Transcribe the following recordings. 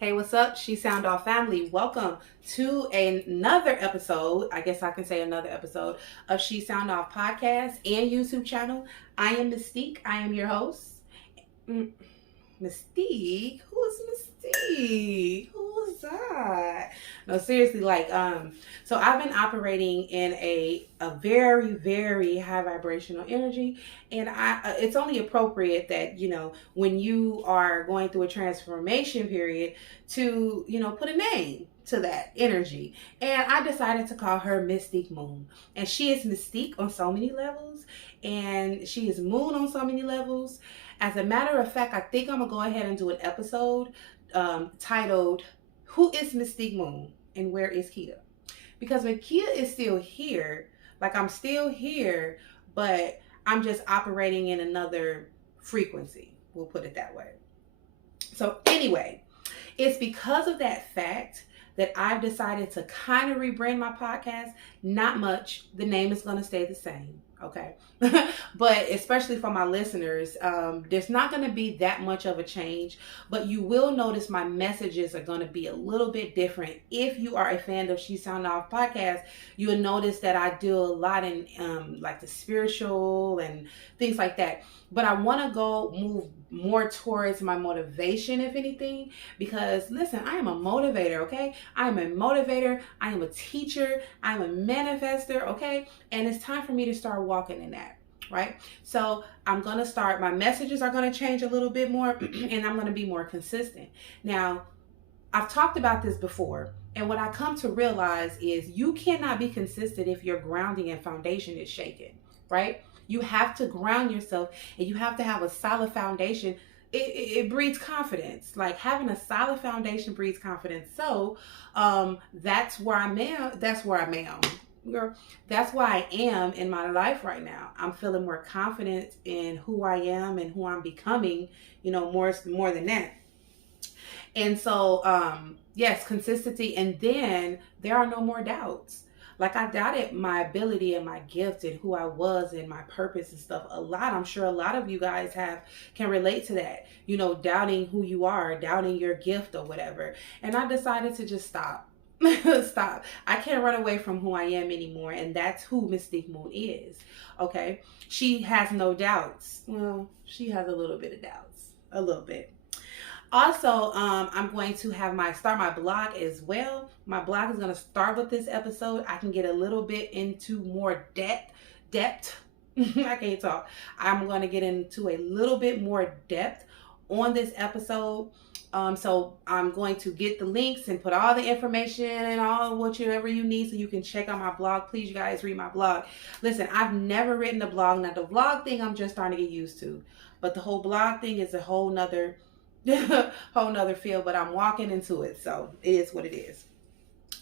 Hey, what's up? She Sound Off family. Welcome to another episode. I guess I can say another episode of She Sound Off podcast and YouTube channel. I am Mystique. I am your host. Mm, Mystique? Who's Mystique? Who's that? No, seriously, so I've been operating in a very, very high vibrational energy, and it's only appropriate that, when you are going through a transformation period to, put a name to that energy. And I decided to call her Mystique Moon. And she is Mystique on so many levels, and she is Moon on so many levels. As a matter of fact, I think I'm gonna go ahead and do an episode titled "Who is Mystique Moon and Where is Kia?" Because when Kia is still here, like I'm still here, but I'm just operating in another frequency. We'll put it that way. So anyway, it's because of that fact that I've decided to kind of rebrand my podcast. Not much. The name is going to stay the same. Okay. But especially for my listeners, there's not going to be that much of a change, but you will notice my messages are going to be a little bit different. If you are a fan of She Sound Off podcast, you'll notice that I do a lot in like the spiritual and things like that. But I want to move more towards my motivation, if anything, because listen, I am a motivator, okay? I am a motivator. I am a teacher. I am a manifester, okay? And it's time for me to start walking in that, right? So I'm going to start, my messages are going to change a little bit more, and I'm going to be more consistent. Now, I've talked about this before, and what I come to realize is you cannot be consistent if your grounding and foundation is shaken, right? You have to ground yourself, and you have to have a solid foundation. It breeds confidence. Like having a solid foundation breeds confidence. So that's where I'm at. That's where I'm at. That's why I am in my life right now. I'm feeling more confident in who I am and who I'm becoming, more than that. And so, yes, consistency. And then there are no more doubts. Like I doubted my ability and my gift and who I was and my purpose and stuff a lot. I'm sure a lot of you guys can relate to that. Doubting who you are, doubting your gift or whatever. And I decided to just stop. Stop. I can't run away from who I am anymore. And that's who Mystique Moon is. Okay. She has no doubts. Well, she has a little bit of doubts. A little bit. Also, I'm going to start my blog as well. My blog is going to start with this episode. I can get a little bit into more depth. I can't talk. I'm going to get into a little bit more depth on this episode. So I'm going to get the links and put all the information and all whatever you need so you can check out my blog. Please, you guys, read my blog. Listen, I've never written a blog. Now, the vlog thing I'm just starting to get used to. But the whole blog thing is a whole nother field, but I'm walking into it, so it is what it is.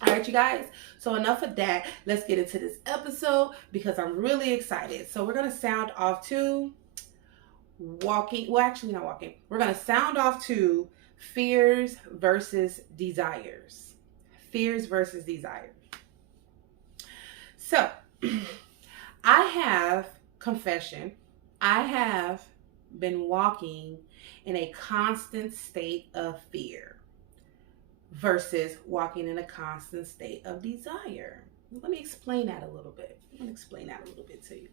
All right, you guys, so enough of that. Let's get into this episode because I'm really excited. So we're gonna sound off to walking, well, actually not walking, we're gonna sound off to fears versus desires. Fears versus desires. So I have been walking in a constant state of fear versus walking in a constant state of desire. Let me explain that a little bit. To you.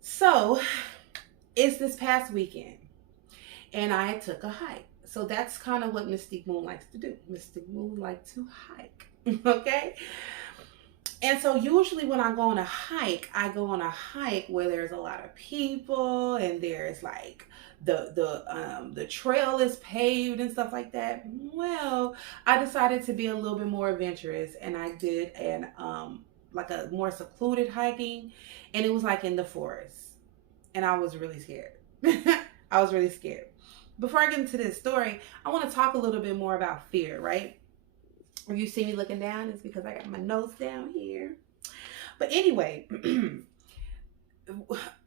So it's this past weekend and I took a hike. So that's kind of what Mystique Moon likes to do. Mystique Moon likes to hike. Okay? And so usually when I go on a hike, I go on a hike where there's a lot of people and there's like the trail is paved and stuff like that. Well, I decided to be a little bit more adventurous and I did like a more secluded hiking, and it was like in the forest. And I was really scared. I was really scared. Before I get into this story, I want to talk a little bit more about fear, right? If you see me looking down, it's because I got my nose down here. But anyway,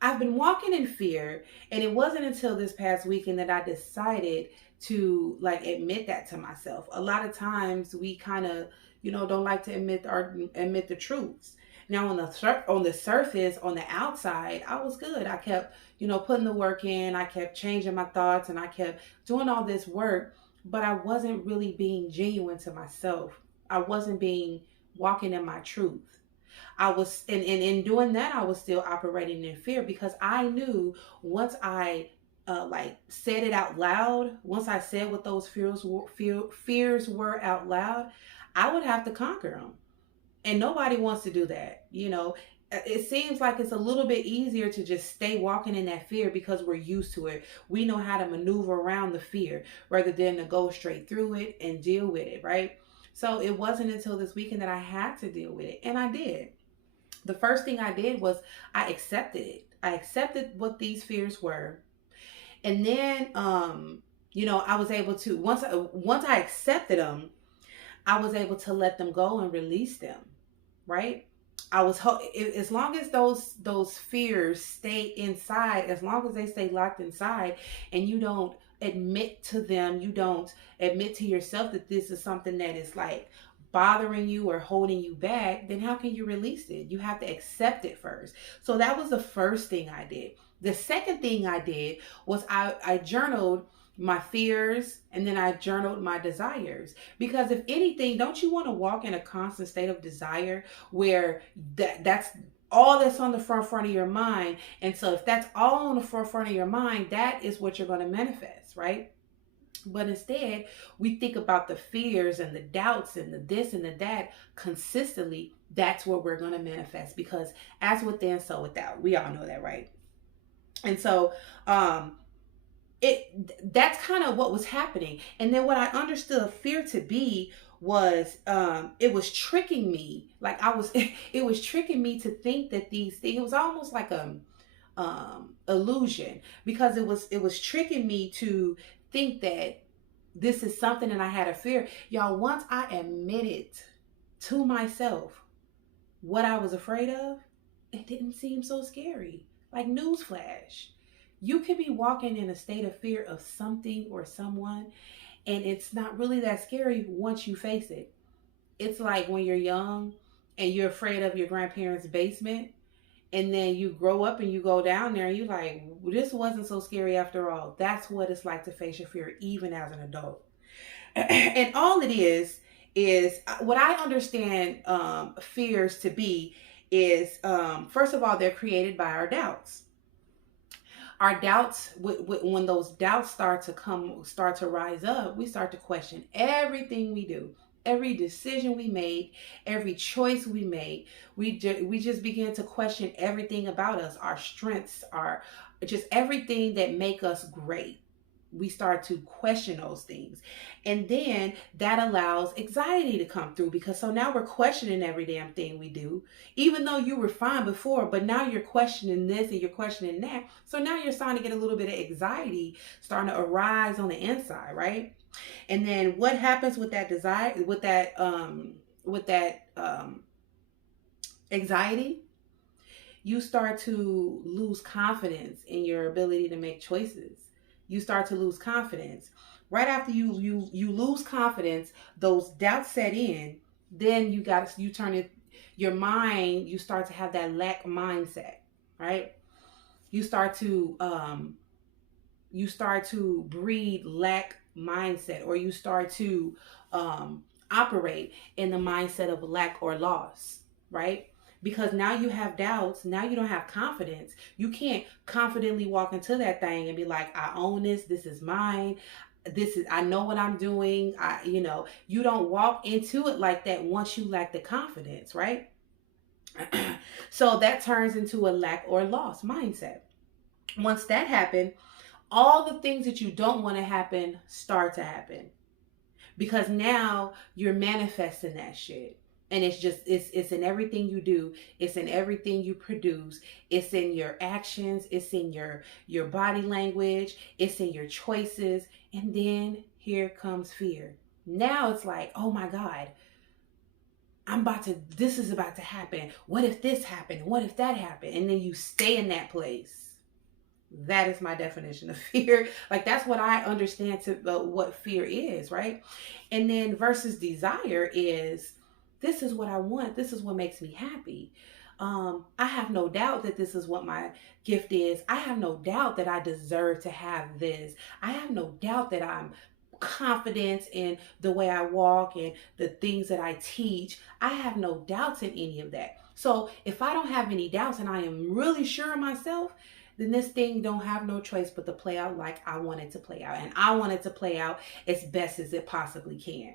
I've been walking in fear, and it wasn't until this past weekend that I decided to admit that to myself. A lot of times we kind of, don't like to admit the truths. Now on the surface, on the outside, I was good. I kept, putting the work in. I kept changing my thoughts, and I kept doing all this work, but I wasn't really being genuine to myself. I wasn't being walking in my truth. I was, and in doing that, I was still operating in fear because I knew once I like said it out loud, once I said what those fears were out loud, I would have to conquer them. And nobody wants to do that. It seems like it's a little bit easier to just stay walking in that fear because we're used to it. We know how to maneuver around the fear rather than to go straight through it and deal with it, right? So it wasn't until this weekend that I had to deal with it, and I did. The first thing I did was I accepted it. I accepted what these fears were. And then I was able to, once I accepted them, I was able to let them go and release them, right? As long as those fears stay inside, as long as they stay locked inside, and you don't admit to them, you don't admit to yourself that this is something that is like bothering you or holding you back, then how can you release it? You have to accept it first. So that was the first thing I did. The second thing I did was I journaled my fears, and then I journaled my desires. Because if anything, don't you want to walk in a constant state of desire where that's all that's on the front of your mind? And so if that's all on the forefront of your mind, that is what you're going to manifest, right? But instead, we think about the fears and the doubts and the this and the that consistently. That's what we're going to manifest, because as within, so without. We all know that, right? And so, that's kind of what was happening. And then what I understood fear to be was, it was tricking me. Like I was it was tricking me to think that these things, it was almost like a illusion, because it was tricking me to think that this is something and I had a fear. Y'all, once I admitted to myself what I was afraid of, it didn't seem so scary. Like, newsflash, you could be walking in a state of fear of something or someone, and it's not really that scary once you face it. It's like when you're young and you're afraid of your grandparents' basement, and then you grow up and you go down there and you're like, this wasn't so scary after all. That's what it's like to face your fear even as an adult. And all it is what I understand fears to be is, first of all, they're created by our doubts. Our doubts, when those doubts start to rise up, we start to question everything we do, every decision we make, every choice we make. We just begin to question everything about us, our strengths, our just everything that make us great. We start to question those things, and then that allows anxiety to come through, because so now we're questioning every damn thing we do, even though you were fine before, but now you're questioning this and you're questioning that. So now you're starting to get a little bit of anxiety starting to arise on the inside, right? And then what happens with that desire, with that anxiety? You start to lose confidence in your ability to make choices. You start to lose confidence. Right after you lose confidence, those doubts set in. Then you turn it, your mind. You start to have that lack mindset, right? You start to breed lack mindset, or you start to operate in the mindset of lack or loss, right? Because now you have doubts, now you don't have confidence. You can't confidently walk into that thing and be like, I own this is mine, I know what I'm doing. You don't walk into it like that once you lack the confidence, right? So that turns into a lack or loss mindset. Once that happens, all the things that you don't want to happen start to happen, because now you're manifesting that shit. And it's in everything you do, it's in everything you produce, it's in your actions, it's in your body language, it's in your choices. And then here comes fear. Now it's like, oh my God, this is about to happen. What if this happened? What if that happened? And then you stay in that place. That is my definition of fear. Like, that's what I understand what fear is, right? And then versus desire is, this is what I want. This is what makes me happy. I have no doubt that this is what my gift is. I have no doubt that I deserve to have this. I have no doubt that I'm confident in the way I walk and the things that I teach. I have no doubts in any of that. So if I don't have any doubts and I am really sure of myself, then this thing don't have no choice but to play out like I want it to play out. And I want it to play out as best as it possibly can.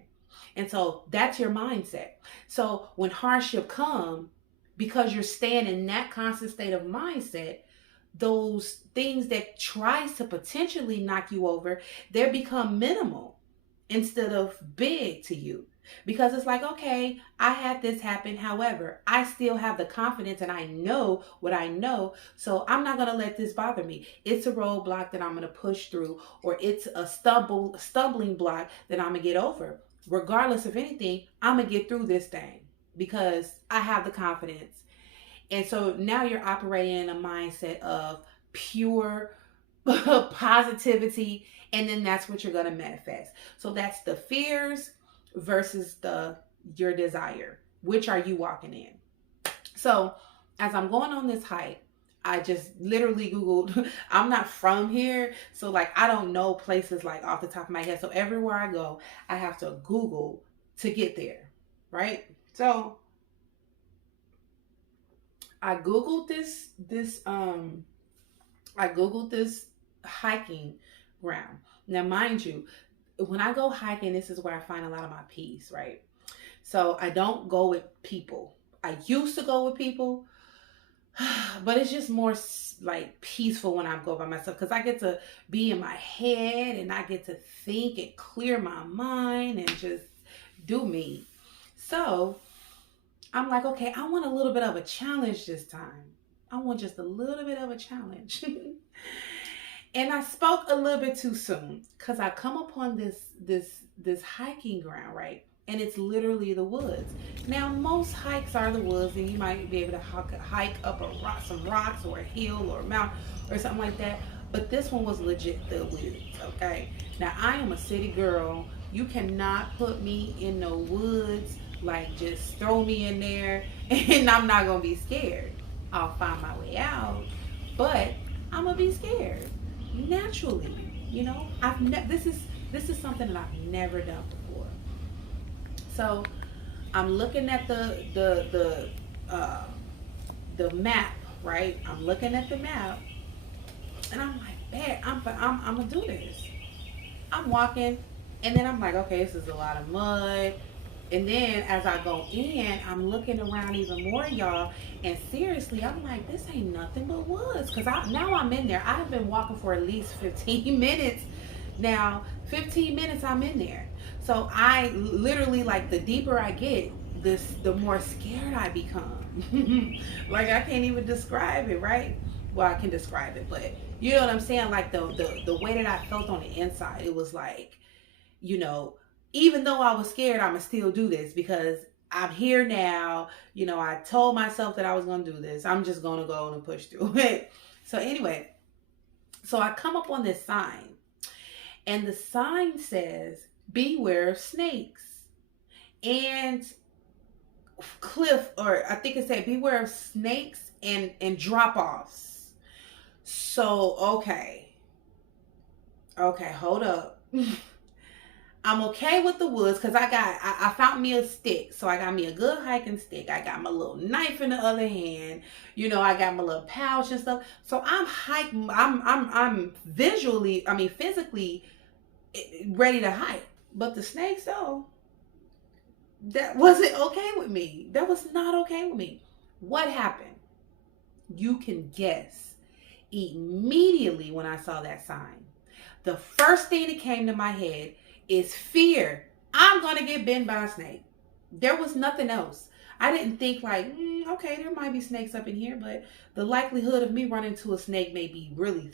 And so that's your mindset. So when hardship come, because you're staying in that constant state of mindset, those things that tries to potentially knock you over, they become minimal instead of big to you. Because it's like, okay, I had this happen. However, I still have the confidence and I know what I know. So I'm not going to let this bother me. It's a roadblock that I'm going to push through, or it's a stumbling block that I'm going to get over. Regardless of anything, I'm going to get through this thing because I have the confidence. And so now you're operating in a mindset of pure positivity, and then that's what you're going to manifest. So that's the fears versus the your desire. Which are you walking in? So as I'm going on this hike, I just literally Googled. I'm not from here, so like I don't know places like off the top of my head. So everywhere I go, I have to Google to get there, right? So I googled this hiking ground. Now, mind you, when I go hiking, this is where I find a lot of my peace, right? So I don't go with people. I used to go with people, but it's just more like peaceful when I go by myself because I get to be in my head and I get to think and clear my mind and just do me. So I'm like, okay, I want a little bit of a challenge this time. I want just a little bit of a challenge. And I spoke a little bit too soon because I come upon this hiking ground, right? And it's literally the woods. Now, most hikes are the woods, and you might be able to hike up some rocks or a hill or a mountain or something like that. But this one was legit the woods, okay? Now, I am a city girl. You cannot put me in the woods, like just throw me in there, and I'm not gonna be scared. I'll find my way out, but I'm gonna be scared naturally. You know, this is something that I've never done before. So I'm looking at the map, right? I'm looking at the map, and I'm like, man, I'm gonna do this. I'm walking, and then I'm like, okay, this is a lot of mud. And then as I go in, I'm looking around even more, y'all. And seriously, I'm like, this ain't nothing but woods. Because now I'm in there. I've been walking for at least 15 minutes. Now, 15 minutes I'm in there. So I literally, like, the deeper I get, the more scared I become. Like, I can't even describe it, right? Well, I can describe it, but you know what I'm saying? Like, the way that I felt on the inside, it was like, you know, even though I was scared, I'm gonna still do this because I'm here now. You know, I told myself that I was gonna do this. I'm just gonna go and push through it. So anyway, so I come up on this sign, and the sign says, "Beware of snakes," and cliff, or I think it said, "Beware of snakes and drop offs." So okay, hold up. I'm okay with the woods because I found me a stick. So I got me a good hiking stick. I got my little knife in the other hand. You know, I got my little pouch and stuff. So I'm hiking. I'm visually, I mean physically ready to hike. But the snakes though, that wasn't okay with me. That was not okay with me. What happened? You can guess. Immediately when I saw that sign, the first thing that came to my head is fear. I'm gonna get bitten by a snake. There was nothing else. I didn't think like, okay, there might be snakes up in here, but the likelihood of me running into a snake may be really,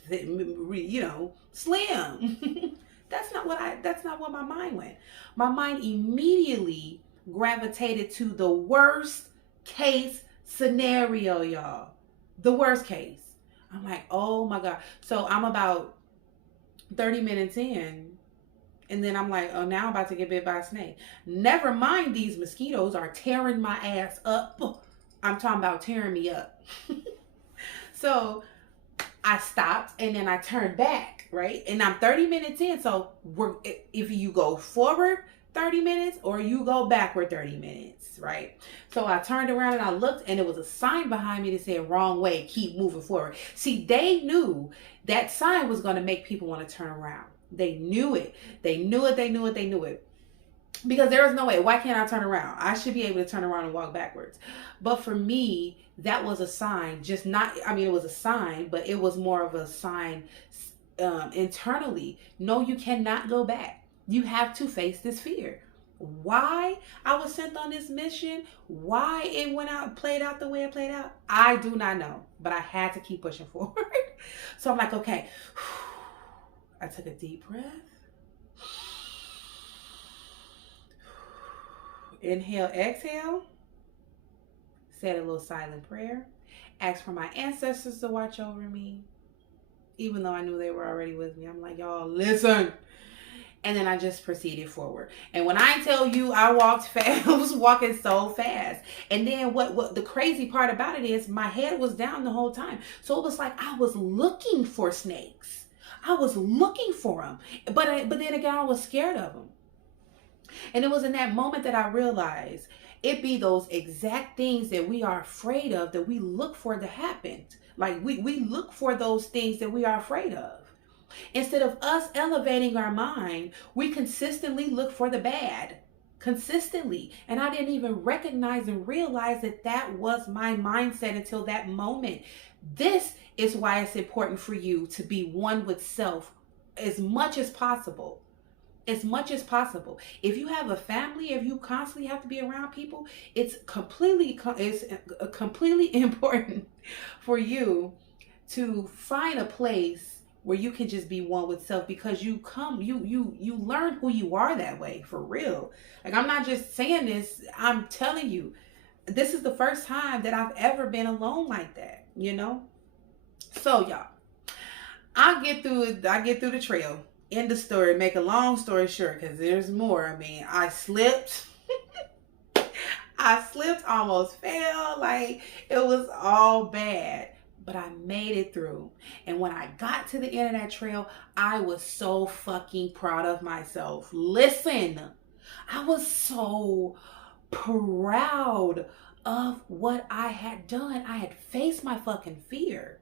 slim. That's not what my mind went. My mind immediately gravitated to the worst case scenario, y'all. The worst case. I'm like, oh my God. So I'm about 30 minutes in, and then I'm like, oh, now I'm about to get bit by a snake. Never mind, these mosquitoes are tearing my ass up. I'm talking about tearing me up. So I stopped and then I turned back, right? And I'm 30 minutes in. So if you go forward 30 minutes or you go backward 30 minutes, right? So I turned around and I looked and it was a sign behind me that said wrong way, keep moving forward. See, they knew that sign was going to make people want to turn around. They knew it. They knew it. They knew it. They knew it. Because there was no way. Why can't I turn around? I should be able to turn around and walk backwards. But for me, that was a sign. Just not. I mean, it was a sign, but it was more of a sign internally. No, you cannot go back. You have to face this fear. Why I was sent on this mission, why it went out, played out the way it played out, I do not know. But I had to keep pushing forward. So I'm like, okay. I took a deep breath. Inhale, exhale. Said a little silent prayer. Asked for my ancestors to watch over me. Even though I knew they were already with me. I'm like, y'all, listen. And then I just proceeded forward. And when I tell you I walked fast, I was walking so fast. And then what the crazy part about it is my head was down the whole time. So it was like I was looking for snakes. I was looking for them. But then again, I was scared of them. And it was in that moment that I realized it be those exact things that we are afraid of that we look for to happen. Like we look for those things that we are afraid of. Instead of us elevating our mind, we consistently look for the bad. Consistently. And I didn't even recognize and realize that that was my mindset until that moment. This is why it's important for you to be one with self as much as possible. As much as possible. If you have a family, if you constantly have to be around people, it's completely important for you to find a place where you can just be one with self, because you learn who you are that way, for real. Like, I'm not just saying this, I'm telling you, this is the first time that I've ever been alone like that, you know? So y'all, I get through the trail. End the story. Make a long story short, because there's more. I mean, I slipped. I slipped, almost fell. Like, it was all bad. But I made it through. And when I got to the end of that trail, I was so fucking proud of myself. Listen, I was so proud of what I had done. I had faced my fucking fear.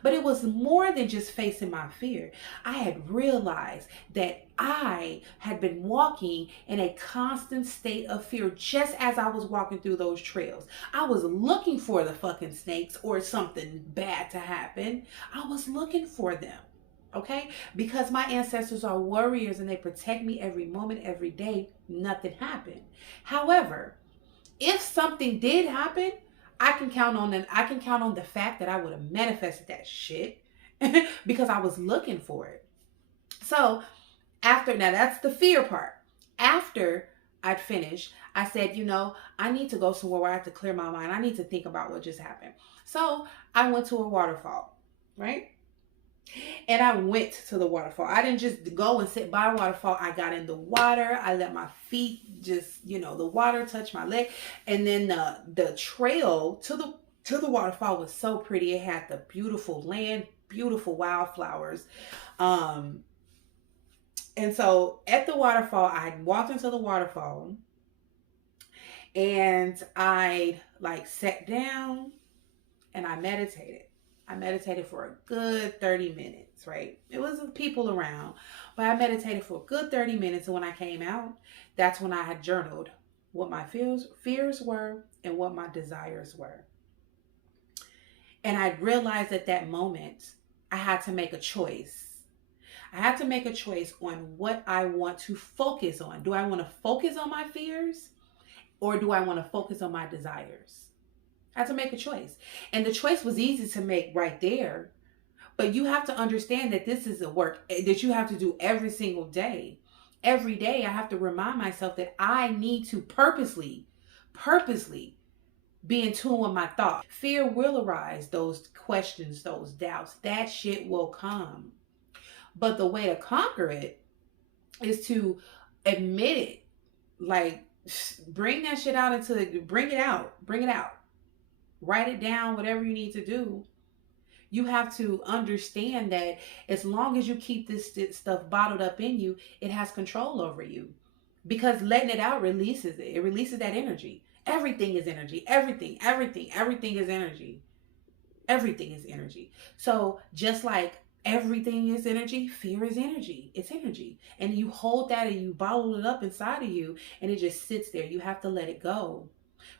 But it was more than just facing my fear. I had realized that I had been walking in a constant state of fear just as I was walking through those trails. I was looking for the fucking snakes or something bad to happen. I was looking for them. Okay? Because my ancestors are warriors and they protect me every moment, every day. Nothing happened. However, if something did happen, I can count on the fact that I would have manifested that shit because I was looking for it. So now that's the fear part. After I'd finished, I said, I need to go somewhere where I have to clear my mind. I need to think about what just happened. So I went to a waterfall, right? And I went to the waterfall. I didn't just go and sit by a waterfall. I got in the water. I let my feet just, the water touch my leg. And then the trail to the waterfall was so pretty. It had the beautiful land, beautiful wildflowers. And so at the waterfall, I walked into the waterfall and I sat down and I meditated. I meditated for a good 30 minutes, right? It was people around, but I meditated for a good 30 minutes. And when I came out, that's when I had journaled what my fears were and what my desires were. And I realized at that moment, I had to make a choice. I had to make a choice on what I want to focus on. Do I want to focus on my fears or do I want to focus on my desires? I had to make a choice. And the choice was easy to make right there. But you have to understand that this is a work that you have to do every single day. Every day I have to remind myself that I need to purposely be in tune with my thoughts. Fear will arise, those questions, those doubts. That shit will come. But the way to conquer it is to admit it. Like, bring that shit out bring it out. Write it down, whatever you need to do. You have to understand that as long as you keep this stuff bottled up in you, it has control over you. Because letting it out releases it. It releases that energy. Everything is energy. Everything is energy. Everything is energy. So just like everything is energy, fear is energy. It's energy. And you hold that and you bottle it up inside of you and it just sits there. You have to let it go.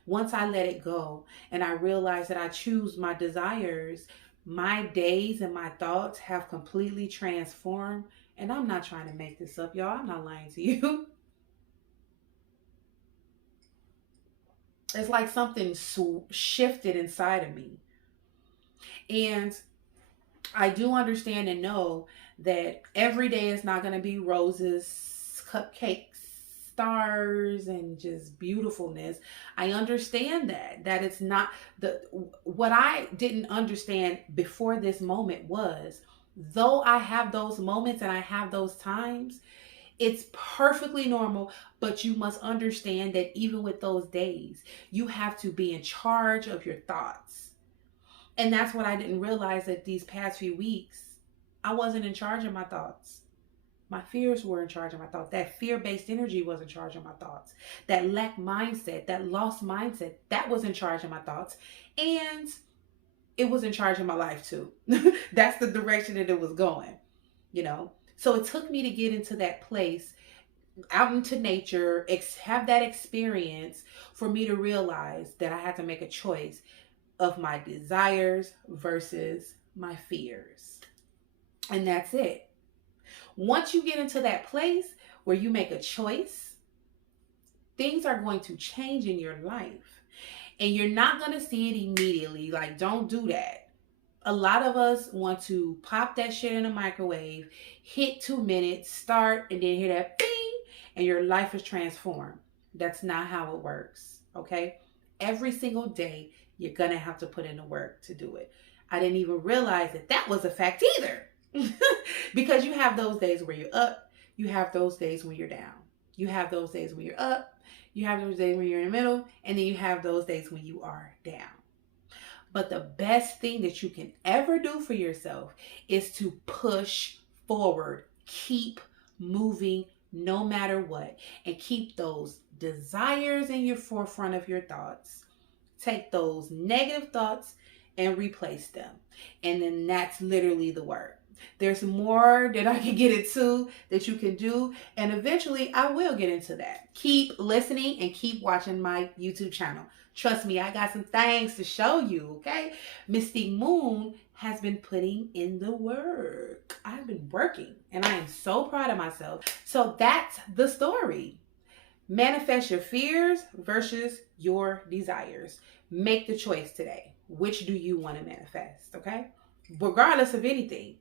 Once I let it go and I realize that I choose my desires, my days and my thoughts have completely transformed. And I'm not trying to make this up, y'all. I'm not lying to you. It's like something shifted inside of me. And I do understand and know that every day is not going to be roses, cupcakes, stars, and just beautifulness. I understand that it's not the what I didn't understand before this moment was, though I have those moments and I have those times, it's perfectly normal, but you must understand that even with those days, you have to be in charge of your thoughts. And that's what I didn't realize that these past few weeks, I wasn't in charge of my thoughts. My fears were in charge of my thoughts. That fear-based energy was in charge of my thoughts. That lack mindset, that lost mindset, that was in charge of my thoughts. And it was in charge of my life too. That's the direction that it was going, you know? So it took me to get into that place, out into nature, have that experience for me to realize that I had to make a choice of my desires versus my fears. And that's it. Once you get into that place where you make a choice, things are going to change in your life. And you're not going to see it immediately. Like, don't do that. A lot of us want to pop that shit in a microwave, hit 2 minutes, start, and then hear that bing, and your life is transformed. That's not how it works, okay? Every single day, you're going to have to put in the work to do it. I didn't even realize that that was a fact either. Because you have those days where you're up, you have those days when you're down. You have those days when you're up, you have those days when you're in the middle, and then you have those days when you are down. But the best thing that you can ever do for yourself is to push forward, keep moving no matter what, and keep those desires in your forefront of your thoughts. Take those negative thoughts and replace them. And then that's literally the work. There's more that I can get into that you can do. And eventually I will get into that. Keep listening and keep watching my YouTube channel. Trust me, I got some things to show you, okay? Mystique Moon has been putting in the work. I've been working and I am so proud of myself. So that's the story. Manifest your fears versus your desires. Make the choice today. Which do you want to manifest, okay? Regardless of anything.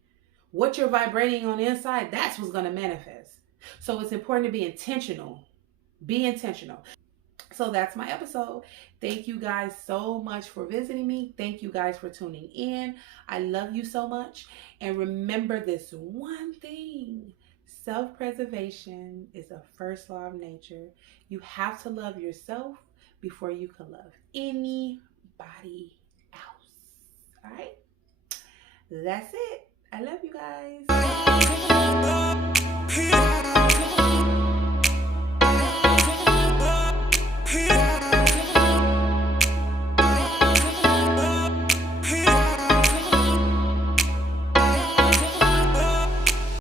What you're vibrating on the inside, that's what's going to manifest. So it's important to be intentional. Be intentional. So that's my episode. Thank you guys so much for visiting me. Thank you guys for tuning in. I love you so much. And remember this one thing. Self-preservation is the first law of nature. You have to love yourself before you can love anybody else. All right? That's it. I love you guys.